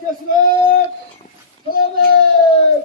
Kesmet! Selamet!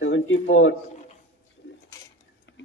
74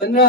15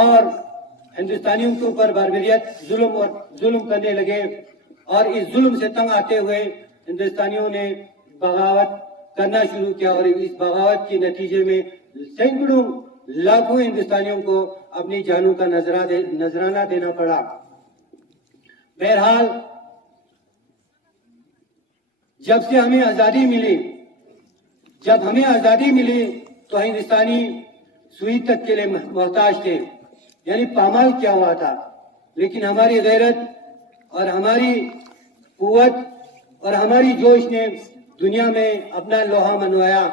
اور ہندوستانیوں کے اوپر باربریت ظلم کرنے لگے، اور اس ظلم سے تنگ آتے ہوئے ہندوستانیوں نے بغاوت کرنا شروع کیا، اور اس بغاوت کے نتیجے میں سینکڑوں لاکھوں ہندوستانیوں کو اپنی جانوں کا نذرانہ دینا پڑا۔ بہرحال جب ہمیں آزادی ملی تو ہندوستانی سوئی تک کے لیے محتاج تھے، یعنی پامال کیا ہوا تھا، لیکن ہماری غیرت اور ہماری قوت اور ہماری جوش نے دنیا میں اپنا لوہا منوایا،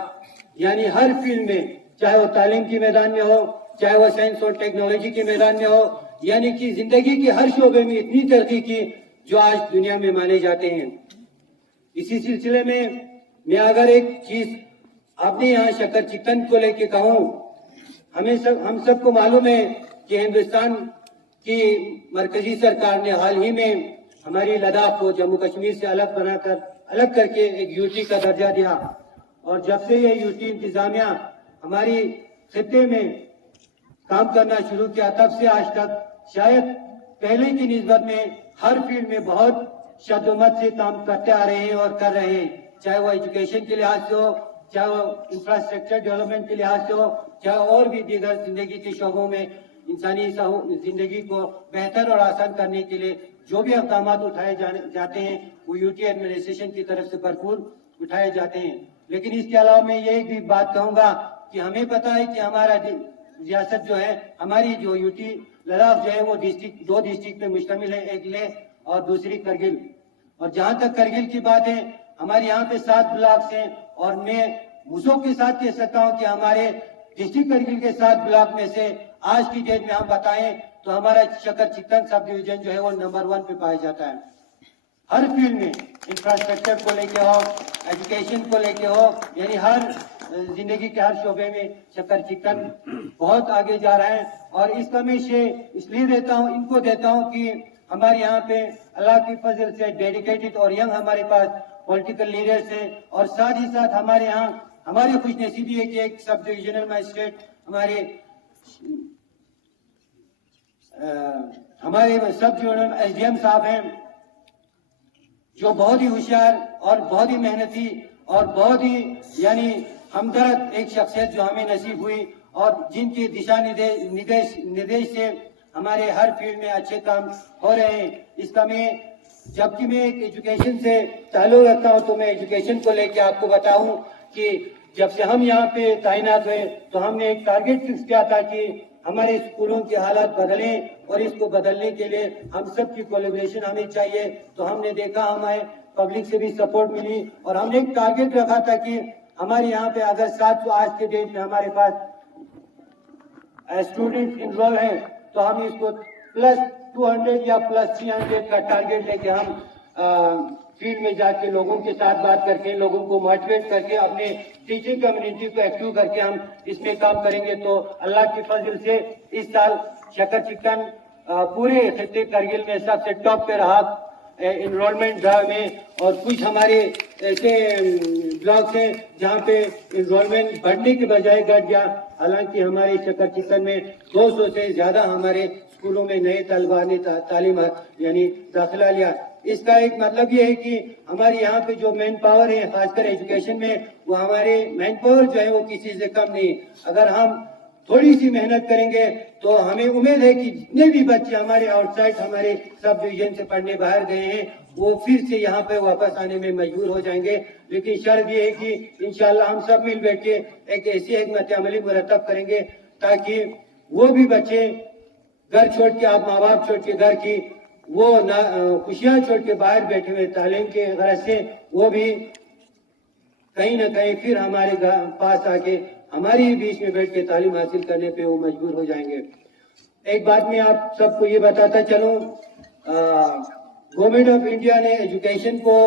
یعنی ہر فیلڈ میں، چاہے وہ تعلیم کے میدان میں ہو، چاہے وہ سائنس اور ٹیکنالوجی کے میدان میں ہو، یعنی کہ زندگی کے ہر شعبے میں اتنی ترقی کی جو آج دنیا میں مانے جاتے ہیں۔ اسی سلسلے میں اگر ایک چیز آپ نے یہاں شکر چکن کو لے کے کہوں، ہم سب کو معلوم ہے کہ ہندوستان کی مرکزی سرکار نے حال ہی میں ہماری لداخ کو جموں کشمیر سے الگ کر کے ایک یوٹی کا درجہ دیا، اور جب سے یہ یوٹی انتظامیہ ہماری خطے میں کام کرنا شروع کیا، تب سے آج تک شاید پہلے کی نسبت میں ہر فیلڈ میں بہت شدت سے کام کرتے آ رہے ہیں اور کر رہے ہیں، چاہے وہ ایجوکیشن کے لحاظ سے ہو، چاہے وہ انفراسٹرکچر ڈیولپمنٹ کے لحاظ سے ہو، چاہے اور بھی دیگر زندگی کے شعبوں میں انسانی زندگی کو بہتر اور آسان کرنے کے لیے جو بھی اقدامات اٹھائے جاتے ہیں وہ یوٹی ایڈمنسٹریشن کی طرف سے بھرپور اٹھائے جاتے ہیں۔ لیکن اس کے علاوہ میں یہ بھی بات کہوں گا کہ ہمیں پتا ہے کہ ہمارا ریاست جو ہے، ہماری جو یوٹی لداخ جو ہے وہ دو ڈسٹرکٹ پہ مشتمل ہے، ایک لیہ اور دوسری کرگل، اور جہاں تک کرگل کی بات ہے، ہمارے یہاں پہ 7 بلاکس ہیں، اور میں وسعت کے ساتھ کہہ سکتا ہوں کہ ہمارے ڈسٹرکٹ کرگل کے 7 بلاک میں سے آج کی ڈیٹ میں ہم بتائیں تو ہمارا شکر چکن سب ڈویژن جو ہے وہ نمبر 1 پہ پایا جاتا ہے۔ ہر فیلڈ میں، انفراسٹرکچر کو لے کے ہو، ایجوکیشن کو لے کے ہو، یعنی ہر زندگی کے ہر شعبے میں شکر چکن بہت آگے جا رہا ہے، اور اس کا میں شے اس لیے ان کو دیتا ہوں کہ ہمارے یہاں پہ اللہ کی فضل سے ڈیڈیکیٹڈ اور ینگ ہمارے پاس پولیٹیکل لیڈرز ہیں، اور ساتھ ہی ساتھ ہمارے یہاں ہماری خوش نصیبی ہے کہ ایک سب ڈویژنل مجسٹریٹ ہمارے sub divisional S D M صاحب ہیں، جو بہت ہی ہوشیار اور بہت ہی محنتی اور بہت ہی یعنی ہمدرد ایک شخصیت جو ہمیں نصیب ہوئی، اور جن کے دشا نردیش سے ہمارے ہر فیلڈ میں اچھے کام ہو رہے ہیں۔ اس کا جبکہ میں ایک ایجوکیشن سے تعلق رکھتا ہوں تو میں ایجوکیشن کو لے کے آپ کو بتاؤں کہ جب سے ہم یہاں پہ تعینات ہوئے تو ہم نے ایک ٹارگیٹ فکس کیا تھا کہ ہمارے اسکولوں کے حالات بدلیں، اور اس کو بدلنے کے لیے ہم سب کی کولیبریشن ہمیں چاہیے۔ تو ہم نے دیکھا ہمیں پبلک سے بھی سپورٹ ملی، اور ہم نے ایک ٹارگیٹ رکھا تھا کہ ہمارے یہاں پہ اگر 700 آج کے ڈیٹ میں ہمارے پاس اسٹوڈنٹ انرول ہیں تو ہم اس کو +200 یا +300 کا ٹارگیٹ لے کے ہم فیلڈ میں جا کے لوگوں کے ساتھ بات کر کے لوگوں کو موٹیویٹ کر کے اپنے ٹیچنگ کمیونٹی کو ایکٹیو کر کے ہم اس میں کام کریں گے۔ تو اللہ کی فضل سے اس سال شکر چکن پورے خطے کرگل میں سب سے ٹاپ پہ رہا انرولمنٹ میں، اور کچھ ہمارے ایسے بلاکس ہیں جہاں پہ انرولمنٹ بڑھنے کے بجائے گھٹ گیا، حالانکہ ہمارے شکر چکن میں 200 سے زیادہ ہمارے اسکولوں میں نئے طلباء نے تعلیم یعنی داخلہ لیا۔ اس کا ایک مطلب یہ ہے کہ ہمارے یہاں پہ جو مین پاور ہے خاص کر ایجوکیشن میں، وہ ہمارے مین پاور جو ہے وہ کسی سے کم نہیں۔ اگر ہم تھوڑی سی محنت کریں گے تو ہمیں امید ہے کہ جتنے بھی بچے ہمارے آؤٹ سائڈ ہمارے سب ڈویژن سے پڑھنے باہر گئے ہیں وہ پھر سے یہاں پہ واپس آنے میں مجبور ہو جائیں گے، لیکن شرط یہ ہے کہ انشاءاللہ ہم سب مل بیٹھ کے ایک ایسی حکمت عملی مرتب کریں گے تاکہ وہ بھی بچے گھر چھوڑ کے، آپ ماں باپ چھوڑ کے گھر کی وہ خوشیاں چھوڑ کے باہر بیٹھے ہوئے تعلیم کے غرض سے وہ بھی کہیں نہ کہیں پھر ہمارے پاس آ کے ہماری بیچ میں بیٹھ کے تعلیم حاصل کرنے پہ وہ مجبور ہو جائیں گے۔ ایک بات میں آپ سب کو یہ بتاتا چلوں، گورنمنٹ آف انڈیا نے ایجوکیشن کو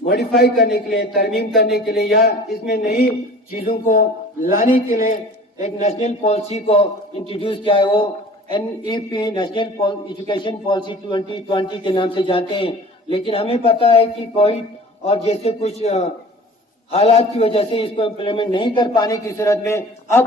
موڈیفائی کرنے کے لیے، ترمیم کرنے کے لیے یا اس میں نئی چیزوں کو لانے کے لیے ایک نیشنل پالیسی کو انٹروڈیوس کیا ہے، وہ NEP نیشنل ایجوکیشن پالیسی 2020 کے نام سے جانتے ہیں۔ لیکن ہمیں پتا ہے کہ کووڈ اور جیسے کچھ حالات کی وجہ سے اس کو امپلیمنٹ نہیں کر پانے کی صورت میں اب